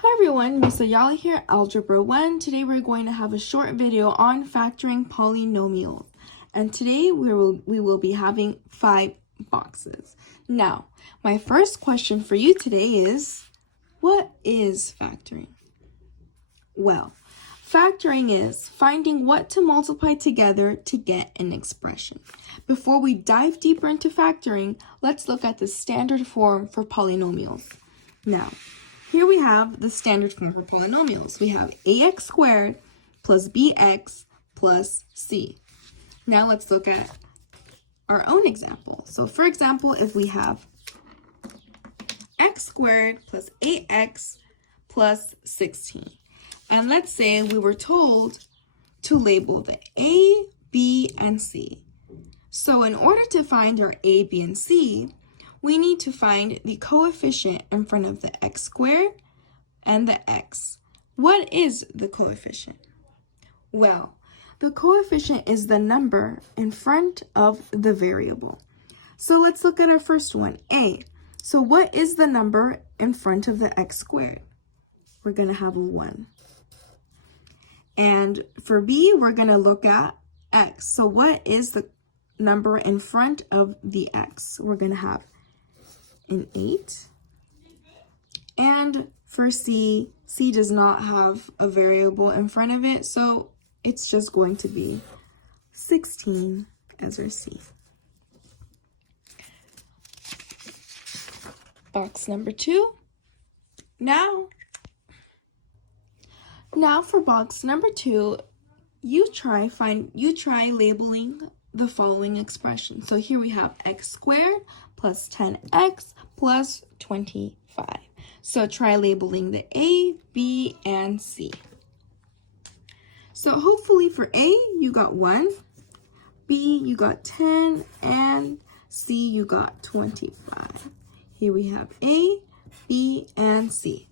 Hi everyone, Miss Ayala here, Algebra 1. Today we're going to have a short video on factoring polynomials. And today we will be having 5 boxes. Now, my first question for you today is, what is factoring? Well, factoring is finding what to multiply together to get an expression. Before we dive deeper into factoring, let's look at the standard form for polynomials. Now, here we have the standard form for polynomials. We have ax squared plus bx plus c. Now let's look at our own example. So for example, if we have x squared plus 8x plus 16. And let's say we were told to label the a, b, and c. So in order to find our a, b, and c, we need to find the coefficient in front of the x squared and the x. What is the coefficient? Well, the coefficient is the number in front of the variable. So let's look at our first one, a. So what is the number in front of the x squared? We're going to have a 1. And for b, we're going to look at x. So what is the number in front of the x? We're going to have an 8. And for c, c does not have a variable in front of it, so it's just going to be 16 as our c. Box number 2. Now for box number 2, you try labeling the following expression. So here we have x squared plus 10x plus 25. So try labeling the a, b, and c. So hopefully for a, you got 1, b, you got 10, and c, you got 25. Here we have a, b, and c.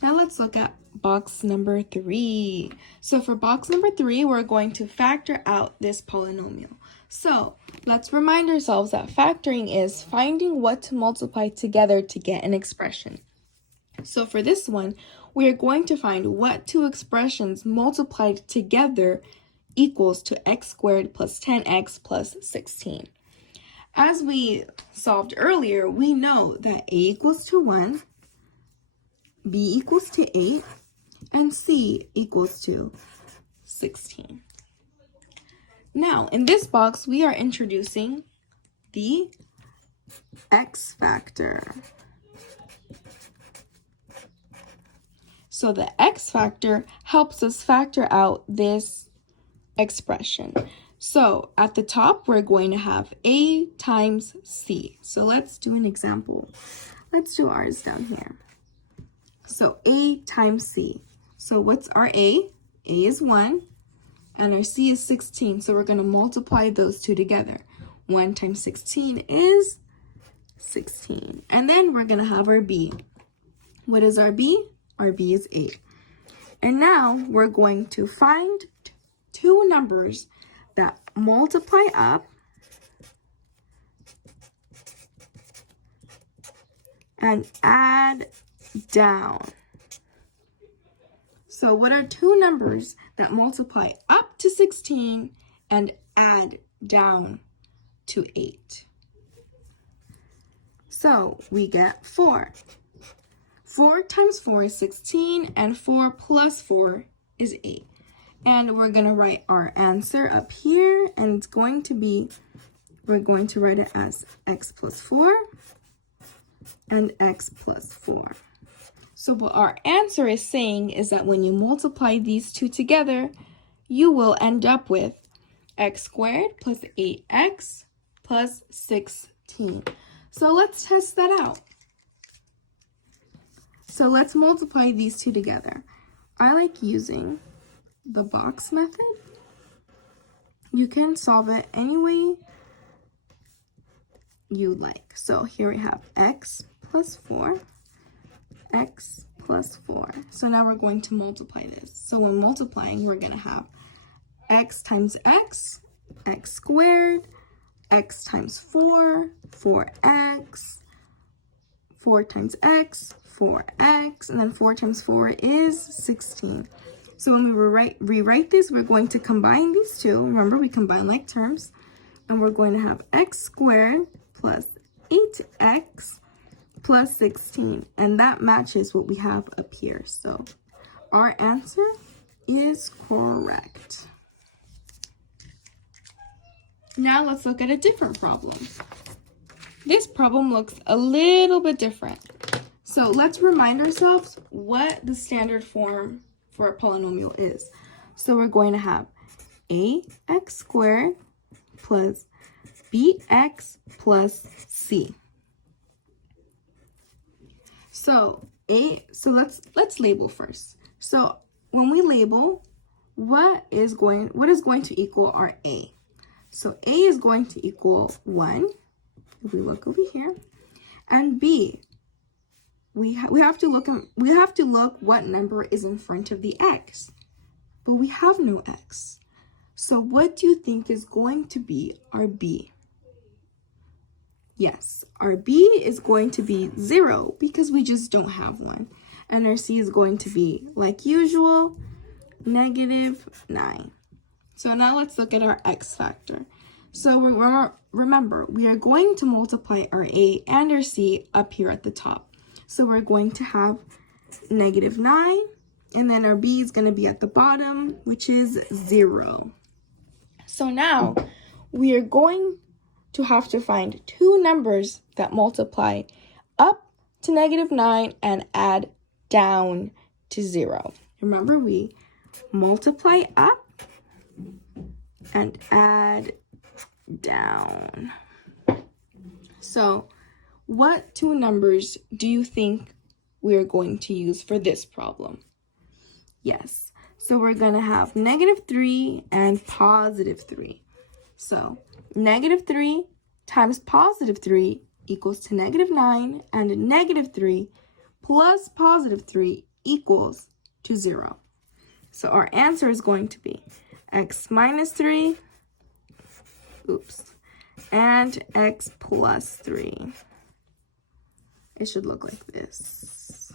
Now let's look at box number 3. So for box number 3, we're going to factor out this polynomial. So let's remind ourselves that factoring is finding what to multiply together to get an expression. So for this one, we are going to find what two expressions multiplied together equals to x squared plus 10x plus 16. As we solved earlier, we know that a equals to 1, b equals to 8, and c equals to 16. Now, in this box, we are introducing the x factor. So the x factor helps us factor out this expression. So at the top, we're going to have a times c. So let's do an example. Let's do ours down here. So a times c. So what's our a? A is 1, and our c is 16. So we're going to multiply those two together. 1 times 16 is 16. And then we're going to have our b. What is our b? Our b is 8. And now we're going to find two numbers that multiply up and add down. So what are two numbers that multiply up to 16 and add down to 8? So we get 4. 4 times 4 is 16, and 4 plus 4 is 8. And we're going to write our answer up here, and it's going to be, we're going to write it as x plus 4 and x plus 4. So what our answer is saying is that when you multiply these two together, you will end up with x squared plus 8x plus 16. So let's test that out. So let's multiply these two together. I like using the box method. You can solve it any way you like. So here we have x plus 4, x plus 4. So now we're going to multiply this. So when multiplying, we're going to have x times x, x squared, x times 4, 4x, 4 times x, 4x, and then 4 times 4 is 16. So when we rewrite this, we're going to combine these two. Remember, we combine like terms. And we're going to have x squared plus 8x plus 16. And that matches what we have up here. So our answer is correct. Now let's look at a different problem. This problem looks a little bit different. So let's remind ourselves what the standard form for a polynomial is. So we're going to have ax squared plus bx plus c. So let's label first. So when we label, what is going to equal our a? So a is going to equal 1. If we look over here, and b, we have to look what number is in front of the x, but we have no x. So what do you think is going to be our b? Yes, our b is going to be 0 because we just don't have one. And our c is going to be, like usual, -9. So now let's look at our x factor. So remember, we are going to multiply our a and our c up here at the top. So we're going to have -9, and then our b is going to be at the bottom, which is 0. So now we are going to have to find two numbers that multiply up to -9 and add down to 0. Remember, we multiply up and add down. So what two numbers do you think we're going to use for this problem? Yes, so we're going to have -3 and +3. So -3 times +3 equals to -9, and -3 plus +3 equals to 0. So our answer is going to be x minus 3, and x plus 3. It should look like this.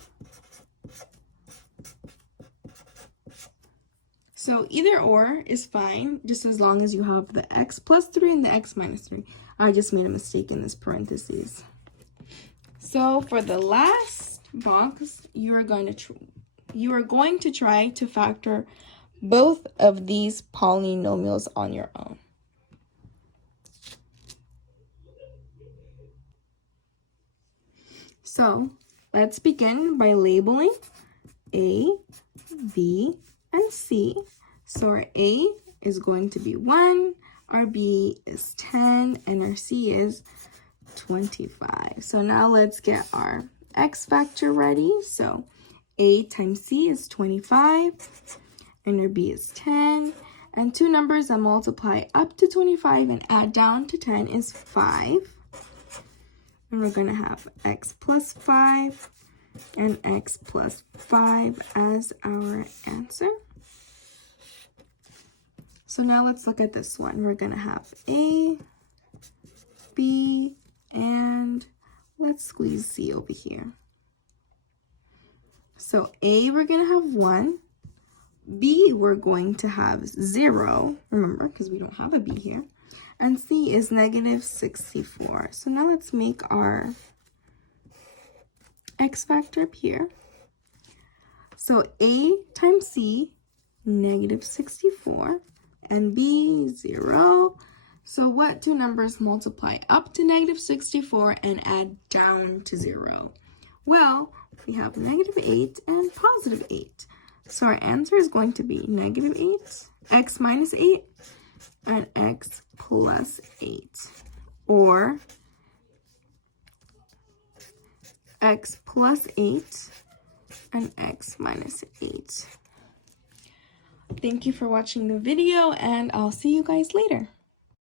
So either or is fine, just as long as you have the x plus 3 and the x minus 3. I just made a mistake in this parentheses. So for the last box, you are going to try to factor both of these polynomials on your own. So let's begin by labeling A, B, and C. So our A is going to be 1, our B is 10, and our C is 25. So now let's get our x factor ready. So A times C is 25, and our B is 10. And two numbers that multiply up to 25 and add down to 10 is 5. And we're going to have x plus 5 and x plus 5 as our answer. So now let's look at this one. We're going to have A, B, and let's squeeze C over here. So A, we're going to have 1. B, we're going to have 0. Remember, because we don't have a B here. And C is -64. So now let's make our x factor up here. So A times C, -64, and B, 0. So what two numbers multiply up to -64 and add down to 0? Well, we have -8 and +8. So our answer is going to be -8, x minus 8, and x plus 8, or x plus 8 and x minus 8. Thank you for watching the video, and I'll see you guys later.